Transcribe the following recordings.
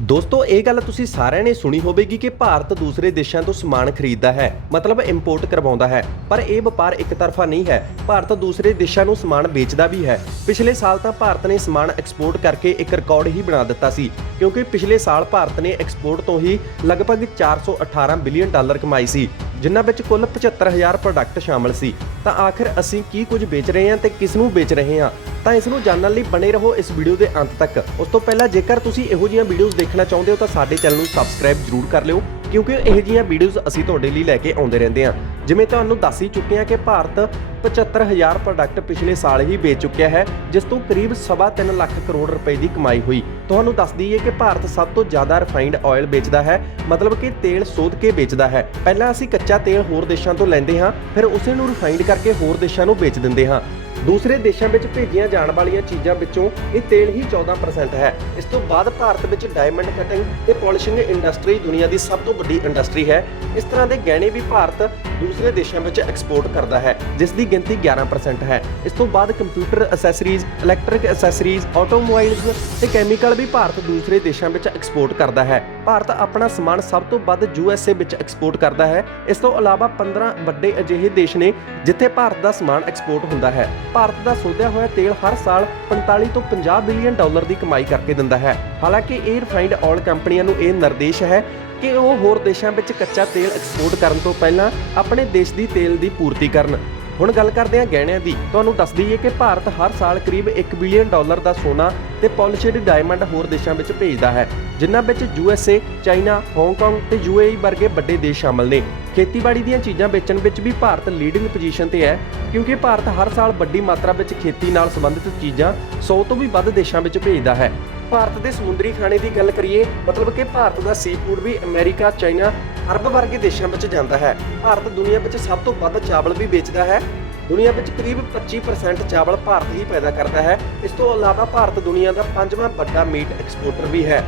ਦੋਸਤੋ ਇਹ ਗੱਲ ਤੁਸੀਂ ਸਾਰਿਆਂ ਨੇ ਸੁਣੀ ਹੋਵੇਗੀ ਕਿ ਭਾਰਤ ਦੂਸਰੇ ਦੇਸ਼ਾਂ ਤੋਂ ਸਮਾਨ ਖਰੀਦਦਾ ਹੈ, ਮਤਲਬ ਇੰਪੋਰਟ ਕਰਵਾਉਂਦਾ ਹੈ। ਪਰ ਇਹ ਵਪਾਰ ਇੱਕ ਤਰਫਾ ਨਹੀਂ ਹੈ। ਭਾਰਤ ਦੂਸਰੇ ਦੇਸ਼ਾਂ ਨੂੰ ਸਮਾਨ ਵੇਚਦਾ ਵੀ ਹੈ। ਪਿਛਲੇ ਸਾਲ ਤਾਂ ਭਾਰਤ ਨੇ ਸਮਾਨ ਐਕਸਪੋਰਟ ਕਰਕੇ ਇੱਕ ਰਿਕਾਰਡ ਹੀ ਬਣਾ ਦਿੱਤਾ ਸੀ, ਕਿਉਂਕਿ ਪਿਛਲੇ ਸਾਲ ਭਾਰਤ ਨੇ ਐਕਸਪੋਰਟ ਤੋਂ ਹੀ ਲਗਭਗ 418 ਬਿਲੀਅਨ ਡਾਲਰ ਕਮਾਈ ਸੀ, ਜਿਨ੍ਹਾਂ ਵਿੱਚ ਕੁੱਲ 75000 ਪ੍ਰੋਡਕਟ ਸ਼ਾਮਲ ਸੀ। ਤਾਂ ਆਖਿਰ ਅਸੀਂ ਕੀ ਕੁਝ ਵੇਚ ਰਹੇ ਹਾਂ ਤੇ ਕਿਸ ਨੂੰ ਵੇਚ ਰਹੇ ਹਾਂ, ਤਾਂ ਇਸ ਨੂੰ ਜਾਣਨ ਲਈ ਬਣੇ ਰਹੋ ਇਸ ਵੀਡੀਓ ਦੇ ਅੰਤ ਤੱਕ। ਉਸ ਤੋਂ ਪਹਿਲਾਂ ਜੇਕਰ ਤੁਸੀਂ ਇਹੋ ਜਿਹੀਆਂ ਵੀਡੀਓਜ਼ ਦੇਖਣਾ ਚਾਹੁੰਦੇ ਹੋ ਤਾਂ ਸਾਡੇ ਚੈਨਲ ਨੂੰ ਸਬਸਕ੍ਰਾਈਬ ਜ਼ਰੂਰ ਕਰ ਲਿਓ, ਕਿਉਂਕਿ ਇਹੋ ਜਿਹੀਆਂ ਵੀਡੀਓਜ਼ ਅਸੀਂ ਤੁਹਾਡੇ ਲਈ ਲੈ ਕੇ ਆਉਂਦੇ ਰਹਿੰਦੇ ਹਾਂ। ਜਿਵੇਂ ਤੁਹਾਨੂੰ ਦੱਸ ਹੀ ਚੁੱਕੇ ਹਾਂ ਕਿ ਭਾਰਤ 75000 ਪ੍ਰੋਡਕਟ ਪਿਛਲੇ ਸਾਲ ਹੀ ਵੇਚ ਚੁੱਕਿਆ ਹੈ, ਜਿਸ ਤੋਂ ਕਰੀਬ 3.25 ਲੱਖ ਕਰੋੜ ਰੁਪਏ ਦੀ ਕਮਾਈ ਹੋਈ। ਤੁਹਾਨੂੰ ਦੱਸ ਦਈਏ ਕਿ ਭਾਰਤ ਸਭ ਤੋਂ ਜ਼ਿਆਦਾ ਰਿਫਾਈਨਡ ਆਇਲ ਵੇਚਦਾ ਹੈ, ਮਤਲਬ ਕਿ ਤੇਲ ਸੋਧ ਕੇ ਵੇਚਦਾ ਹੈ। ਪਹਿਲਾਂ ਅਸੀਂ ਕੱਚਾ ਤੇਲ ਹੋਰ ਦੇਸ਼ਾਂ ਤੋਂ ਲੈਂਦੇ ਹਾਂ, ਫਿਰ ਉਸੇ ਨੂੰ ਰਿਫਾਈਨਡ ਕਰਕੇ ਹੋਰ ਦੇਸ਼ਾਂ ਨੂੰ ਵੇਚ ਦਿੰਦੇ ਹਾਂ। ਦੂਸਰੇ ਦੇਸ਼ਾਂ ਵਿੱਚ ਭੇਜੀਆਂ ਜਾਣ ਵਾਲੀਆਂ ਚੀਜ਼ਾਂ ਵਿੱਚੋਂ ਇਹ ਤੇਲ ਹੀ 14% ਹੈ। ਇਸ ਤੋਂ ਬਾਅਦ ਭਾਰਤ ਵਿੱਚ ਡਾਇਮੰਡ ਕਟਿੰਗ ਤੇ ਪਾਲਿਸ਼ਿੰਗ ਇੰਡਸਟਰੀ ਦੁਨੀਆ ਦੀ ਸਭ ਤੋਂ ਵੱਡੀ ਇੰਡਸਟਰੀ ਹੈ। ਇਸ ਤਰ੍ਹਾਂ ਦੇ ਗਹਿਣੇ ਵੀ ਭਾਰਤ ਦੂਸਰੇ ਦੇਸ਼ਾਂ ਵਿੱਚ ਐਕਸਪੋਰਟ ਕਰਦਾ ਹੈ, ਜਿਸ ਦੀ ਗਿਣਤੀ 11% ਹੈ। ਇਸ ਤੋਂ ਬਾਅਦ computer accessories, electric accessories, automobiles ਤੇ ਕੈਮੀਕਲ ਵੀ ਭਾਰਤ ਦੂਸਰੇ ਦੇਸ਼ਾਂ ਵਿੱਚ ਐਕਸਪੋਰਟ ਕਰਦਾ ਹੈ। ਭਾਰਤ ਆਪਣਾ ਸਮਾਨ ਸਭ ਤੋਂ ਵੱਧ USA ਵਿੱਚ ਐਕਸਪੋਰਟ ਕਰਦਾ ਹੈ। ਇਸ ਤੋਂ ਇਲਾਵਾ 15 ਵੱਡੇ ਅਜਿਹੇ ਦੇਸ਼ ਨੇ ਜਿੱਥੇ ਭਾਰਤ ਦਾ ਸਮਾਨ ਐਕਸਪੋਰਟ ਹੁੰਦਾ ਹੈ। ਭਾਰਤ ਦਾ ਸੋਧਿਆ ਹੋਇਆ ਤੇਲ ਹਰ ਸਾਲ 45 ਤੋਂ 50 ਬਿਲੀਅਨ ਡਾਲਰ ਦੀ ਕਮਾਈ ਕਰਕੇ ਦਿੰਦਾ ਹੈ। ਹਾਲਾਂਕਿ ਇਹ ਰਿਫਾਈਨਡ ਆਇਲ ਕੰਪਨੀਆਂ ਨੂੰ ਇਹ ਨਿਰਦੇਸ਼ ਹੈ ਕਿ ਉਹ ਹੋਰ ਦੇਸ਼ਾਂ ਵਿੱਚ ਕੱਚਾ ਤੇਲ ਐਕਸਪੋਰਟ ਕਰਨ ਤੋਂ ਪਹਿਲਾਂ ਆਪਣੇ ਦੇਸ਼ ਦੀ ਤੇਲ ਦੀ ਪੂਰਤੀ ਕਰਨ। ਹੁਣ ਗੱਲ ਕਰਦੇ ਹਾਂ ਗਹਿਣਿਆਂ ਦੀ। ਤੁਹਾਨੂੰ ਦੱਸ ਦਈਏ ਕਿ ਭਾਰਤ ਹਰ ਸਾਲ ਕਰੀਬ 1 ਬਿਲੀਅਨ ਡਾਲਰ ਦਾ ਸੋਨਾ ਤੇ ਪਾਲਿਸ਼ਡ ਡਾਇਮੰਡ ਹੋਰ ਦੇਸ਼ਾਂ ਵਿੱਚ ਭੇਜਦਾ ਹੈ, ਜਿਨ੍ਹਾਂ ਵਿੱਚ USA, ਚਾਈਨਾ, ਹਾਂਗਕਾਂਗ ਤੇ UAE ਵਰਗੇ ਵੱਡੇ ਦੇਸ਼ ਸ਼ਾਮਲ ਨੇ। ਖੇਤੀਬਾੜੀ ਦੀਆਂ ਚੀਜ਼ਾਂ ਵੇਚਣ ਵਿੱਚ ਵੀ ਭਾਰਤ ਲੀਡਿੰਗ ਪੋਜੀਸ਼ਨ ਤੇ ਹੈ, ਕਿਉਂਕਿ ਭਾਰਤ ਹਰ ਸਾਲ ਵੱਡੀ ਮਾਤਰਾ ਵਿੱਚ ਖੇਤੀ ਨਾਲ ਸੰਬੰਧਿਤ ਚੀਜ਼ਾਂ 100 ਤੋਂ ਵੀ ਵੱਧ ਦੇਸ਼ਾਂ ਵਿੱਚ ਭੇਜਦਾ ਹੈ। ਭਾਰਤ ਦੇ ਸਮੁੰਦਰੀ ਖਾਣੇ ਦੀ ਗੱਲ ਕਰੀਏ, ਮਤਲਬ ਕਿ ਭਾਰਤ ਦਾ ਸੀ ਫੂਡ ਵੀ ਅਮਰੀਕਾ, ਚਾਈਨਾ, ਅਰਬ ਵਰਗੇ ਦੇਸ਼ਾਂ ਵਿੱਚ ਜਾਂਦਾ ਹੈ। ਭਾਰਤ ਦੁਨੀਆ ਵਿੱਚ ਸਭ ਤੋਂ ਵੱਧ ਚਾਵਲ ਵੀ ਵੇਚਦਾ ਹੈ। ਦੁਨੀਆ ਵਿੱਚ ਕਰੀਬ 25% ਚਾਵਲ ਭਾਰਤ ਹੀ ਪੈਦਾ ਕਰਦਾ ਹੈ। ਇਸ ਤੋਂ ਇਲਾਵਾ ਭਾਰਤ ਦੁਨੀਆ ਦਾ 5ਵਾਂ ਵੱਡਾ ਮੀਟ ਐਕਸਪੋਰਟਰ ਵੀ ਹੈ।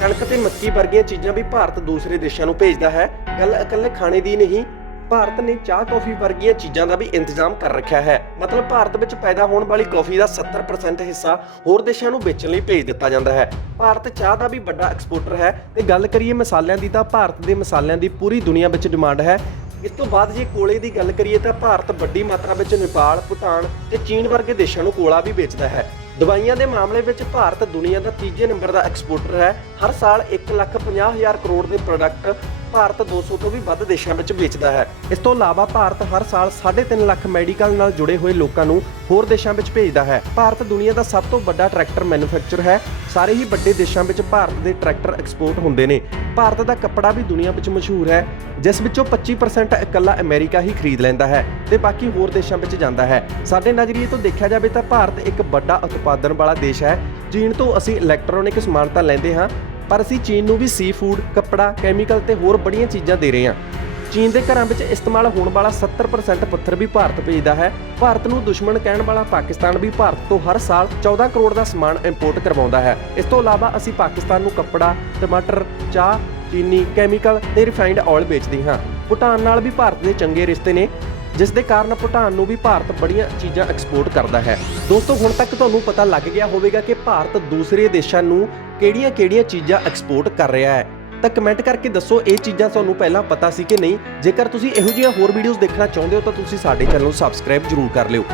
ਕਣਕ ਤੇ ਮੱਕੀ ਵਰਗੀਆਂ ਚੀਜ਼ਾਂ ਵੀ ਭਾਰਤ ਦੂਸਰੇ ਦੇਸ਼ਾਂ ਨੂੰ ਭੇਜਦਾ ਹੈ। ਗੱਲ ਇਕੱਲੇ ਖਾਣੇ ਦੀ ਨਹੀਂ, ਭਾਰਤ ਨੇ ਚਾਹ ਕੌਫੀ ਵਰਗੀਆਂ ਚੀਜ਼ਾਂ ਦਾ ਵੀ ਇੰਤਜ਼ਾਮ ਕਰ ਰੱਖਿਆ ਹੈ। ਮਤਲਬ ਭਾਰਤ ਵਿੱਚ ਪੈਦਾ ਹੋਣ ਵਾਲੀ ਕੌਫੀ ਦਾ 70% ਹਿੱਸਾ ਹੋਰ ਦੇਸ਼ਾਂ ਨੂੰ ਵੇਚਣ ਲਈ ਭੇਜ ਦਿੱਤਾ ਜਾਂਦਾ ਹੈ। ਭਾਰਤ ਚਾਹ ਦਾ ਵੀ ਵੱਡਾ ਐਕਸਪੋਰਟਰ ਹੈ। ਤੇ ਗੱਲ ਕਰੀਏ ਮਸਾਲਿਆਂ ਦੀ, ਤਾਂ ਭਾਰਤ ਦੇ ਮਸਾਲਿਆਂ ਦੀ ਪੂਰੀ ਦੁਨੀਆ ਵਿੱਚ ਡਿਮਾਂਡ ਹੈ। ਇਸ ਤੋਂ ਬਾਅਦ ਜੇ ਕੋਲੇ ਦੀ ਗੱਲ ਕਰੀਏ ਤਾਂ ਭਾਰਤ ਵੱਡੀ ਮਾਤਰਾ ਵਿੱਚ ਨੇਪਾਲ, ਭੂਟਾਨ ਤੇ ਚੀਨ ਵਰਗੇ ਦੇਸ਼ਾਂ ਨੂੰ ਕੋਲਾ ਵੀ ਵੇਚਦਾ ਹੈ। ਦਵਾਈਆਂ ਦੇ ਮਾਮਲੇ ਵਿੱਚ ਭਾਰਤ ਦੁਨੀਆ ਦਾ 3ਜੇ ਨੰਬਰ ਦਾ ਐਕਸਪੋਰਟਰ ਹੈ। ਹਰ ਸਾਲ 1,50,000 ਕਰੋੜ ਦੇ ਪ੍ਰੋਡਕਟ ਭਾਰਤ 200 ਤੋਂ ਵੀ ਵੱਧ ਦੇਸ਼ਾਂ ਵਿੱਚ ਵੇਚਦਾ ਹੈ। ਇਸ ਤੋਂ ਇਲਾਵਾ ਭਾਰਤ ਹਰ ਸਾਲ 3.5 ਲੱਖ ਮੈਡੀਕਲ ਨਾਲ ਜੁੜੇ ਹੋਏ ਲੋਕਾਂ ਨੂੰ ਹੋਰ ਦੇਸ਼ਾਂ ਵਿੱਚ ਭੇਜਦਾ ਹੈ। ਭਾਰਤ ਦੁਨੀਆ ਦਾ ਸਭ ਤੋਂ ਵੱਡਾ ਟਰੈਕਟਰ ਮੈਨੂਫੈਕਚਰਰ ਹੈ। ਸਾਰੇ ਹੀ ਵੱਡੇ ਦੇਸ਼ਾਂ ਵਿੱਚ ਭਾਰਤ ਦੇ ਟਰੈਕਟਰ ਐਕਸਪੋਰਟ ਹੁੰਦੇ ਨੇ। ਭਾਰਤ ਦਾ ਕੱਪੜਾ ਵੀ ਦੁਨੀਆ ਵਿੱਚ ਮਸ਼ਹੂਰ ਹੈ, ਜਿਸ ਵਿੱਚੋਂ 25% ਇਕੱਲਾ ਅਮਰੀਕਾ ਹੀ ਖਰੀਦ ਲੈਂਦਾ ਹੈ ਤੇ ਬਾਕੀ ਹੋਰ ਦੇਸ਼ਾਂ ਵਿੱਚ ਜਾਂਦਾ ਹੈ। ਸਾਡੇ ਨਜ਼ਰੀਏ ਤੋਂ ਦੇਖਿਆ ਜਾਵੇ ਤਾਂ ਭਾਰਤ ਇੱਕ ਵੱਡਾ ਉਤਪਾਦਨ ਵਾਲਾ ਦੇਸ਼ ਹੈ। ਚੀਨ ਤੋਂ ਅਸੀਂ ਇਲੈਕਟ੍ਰੋਨਿਕ ਸਮਾਨ ਤਾਂ ਲੈਂਦੇ ਹਾਂ, ਪਰ ਅਸੀਂ ਚੀਨ ਨੂੰ ਵੀ ਸੀ ਫੂਡ, ਕੱਪੜਾ, ਕੈਮੀਕਲ ਤੇ ਹੋਰ ਬੜੀਆਂ ਚੀਜ਼ਾਂ ਦੇ ਰਹੇ ਹਾਂ। ਚੀਨ ਦੇ ਘਰਾਂ ਵਿੱਚ ਇਸਤੇਮਾਲ ਹੋਣ ਵਾਲਾ 70% ਪੱਥਰ ਵੀ ਭਾਰਤ ਭੇਜਦਾ ਹੈ। ਭਾਰਤ ਨੂੰ ਦੁਸ਼ਮਣ ਕਹਿਣ ਵਾਲਾ ਪਾਕਿਸਤਾਨ ਵੀ ਭਾਰਤ ਤੋਂ ਹਰ ਸਾਲ 14 ਕਰੋੜ ਦਾ ਸਮਾਨ ਇੰਪੋਰਟ ਕਰਵਾਉਂਦਾ ਹੈ। ਇਸ ਤੋਂ ਇਲਾਵਾ ਅਸੀਂ ਪਾਕਿਸਤਾਨ ਨੂੰ ਕੱਪੜਾ, ਟਮਾਟਰ, ਚਾਹ, ਚੀਨੀ, ਕੈਮੀਕਲ ਤੇ ਰਿਫਾਈਨਡ ਆਇਲ ਵੇਚਦੇ ਹਾਂ। ਭੂਟਾਨ ਨਾਲ ਵੀ ਭਾਰਤ ਦੇ ਚੰਗੇ ਰਿਸ਼ਤੇ ਨੇ, ਜਿਸ ਦੇ ਕਾਰਨ ਭੂਟਾਨ ਨੂੰ ਵੀ ਭਾਰਤ ਬੜੀਆਂ ਚੀਜ਼ਾਂ ਐਕਸਪੋਰਟ ਕਰਦਾ ਹੈ। ਦੋਸਤੋ, ਹੁਣ ਤੱਕ ਤੁਹਾਨੂੰ ਪਤਾ ਲੱਗ ਗਿਆ ਹੋਵੇਗਾ ਕਿ ਭਾਰਤ ਦੂਸਰੇ ਦੇਸ਼ਾਂ ਨੂੰ ਕਿਹੜੀਆਂ-ਕਿਹੜੀਆਂ ਚੀਜ਼ਾਂ ਐਕਸਪੋਰਟ ਕਰ ਰਿਹਾ ਹੈ। ਤਾਂ ਕਮੈਂਟ ਕਰਕੇ ਦੱਸੋ ਇਹ ਚੀਜ਼ਾਂ ਤੁਹਾਨੂੰ ਪਹਿਲਾਂ ਪਤਾ ਸੀ ਕਿ ਨਹੀਂ। ਜੇਕਰ ਤੁਸੀਂ ਇਹੋ ਜਿਹੀਆਂ ਹੋਰ ਵੀਡੀਓਜ਼ ਦੇਖਣਾ ਚਾਹੁੰਦੇ ਹੋ ਤਾਂ ਤੁਸੀਂ ਸਾਡੇ ਚੈਨਲ ਨੂੰ ਸਬਸਕ੍ਰਾਈਬ ਜ਼ਰੂਰ ਕਰ ਲਿਓ।